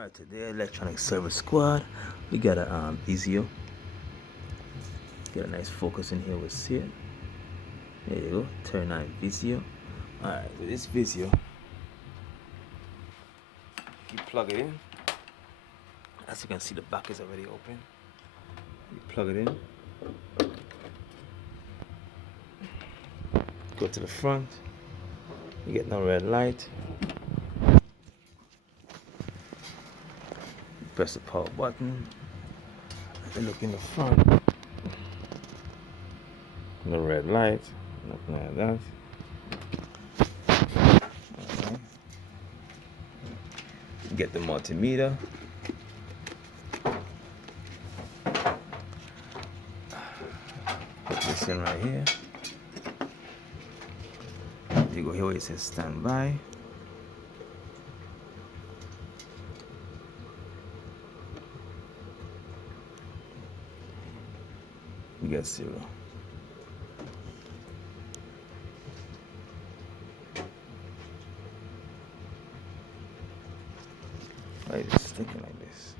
Alright, today Electronic Service Squad, we got a Vizio. Get a nice focus in here, we'll see it. There you go, turn on Vizio. Alright, with this Vizio, you plug it in. As you can see, the back is already open. You plug it in. Go to the front. You get no red light. Press the power button. And look in the front. No red light. Nothing like that. Okay. Get the multimeter. Put this in right here. You go here where it says standby. You get 0. Why is it sticking like this?